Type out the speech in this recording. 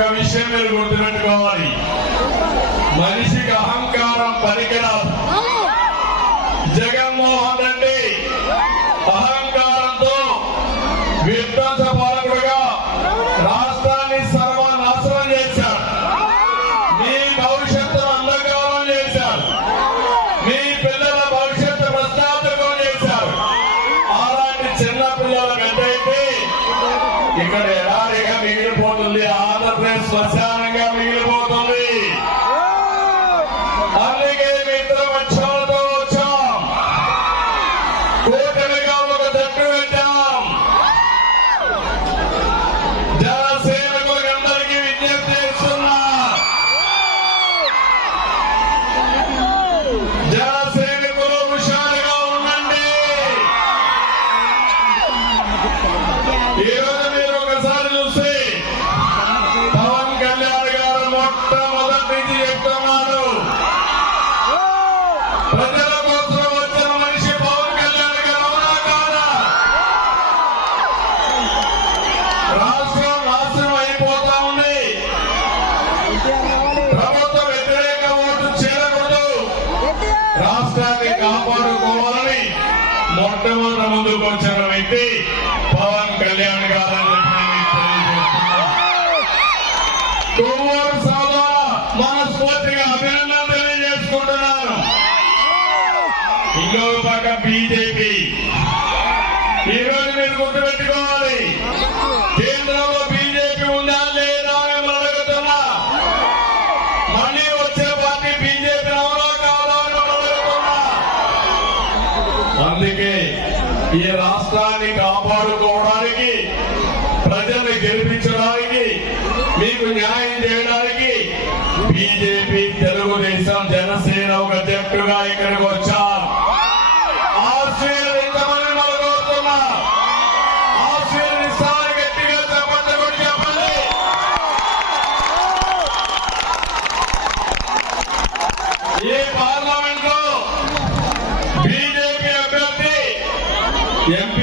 ఒక్క విషయం మీరు గుర్తుపెట్టుకోవాలి, మనిషికి అహంకారం పనికిరాదు. జగన్మోహన్ రెడ్డి అహంకారంతో విధ్వంస పాలకుడుగా రాష్ట్రాన్ని సర్వనాశనం చేశాడు. మీ భవిష్యత్తును అంధకారం చేశారు. మీ పిల్లల భవిష్యత్తు ప్రశ్నార్థకం చేశారు. అలాంటి చిన్న పిల్లల పెద్దయితే ఇక్కడ ఎడారిగా మిగిలిపోతుంది, ఆంధ్రప్రదేశ్ శ్మశానంగా మిగిలిపోతుంది. అందుకే మిత్రపక్షాలతో వచ్చాం, కూటమిగా ఒక జట్టు పెట్టాం. జనసేనకులందరికీ విజ్ఞప్తి చేస్తున్నా, జనసేనకులు హుషారుగా ఉండండి. ఈరోజు మీరు ఒకసారి చూస్తే పవన్ కళ్యాణ్ గారు మొట్టమొదటి నుంచి చెప్తున్నారు, ప్రజల కోసం వచ్చిన మనిషి పవన్ కళ్యాణ్ గారు. అవునా కాదా? రాష్ట్రం నాశనం అయిపోతా ఉంది. ప్రభుత్వ వ్యతిరేక ఓటు చేరకూడదు. రాష్ట్రాన్ని కాపాడుకోవాలని మొట్టమొదటి ముందుకు వచ్చిన వ్యక్తి పవన్ కళ్యాణ్ గారు అని చెప్పి మీకు తెలియజేస్తున్నా. కొవ్వూరు సోదర మనస్ఫూర్తిగా అభినందన తెలియజేసుకుంటున్నాను. ఇంకో పక్క బీజేపీ. ఈరోజు మీరు గుర్తుపెట్టుకోవాలి, కేంద్రంలో బీజేపీ ఉందా లేదా అని మిమ్మల్ని అడుగుతున్నా. మళ్ళీ వచ్చే పార్టీ బీజేపీ అవునా కాదా అని మిమ్మల్ని అడుగుతున్నా. అందుకే ఈ రాష్ట్రాన్ని కాపాడుకోవడానికి, ప్రజల్ని గెలిపించడానికి, మీకు న్యాయం చేయడానికి బీజేపీ, తెలుగుదేశం, జనసేన ఒక జట్టుగా ఇక్కడికి వచ్చాం. ఆశీర్వదించమని మనం కోరుతున్నా. ఆశీర్వదిస్తాను, గట్టిగా చెప్పండి, కూడా చెప్పండి. ఈ పార్లమెంట్ లో బీజేపీ అభ్యర్థి ఎంపీ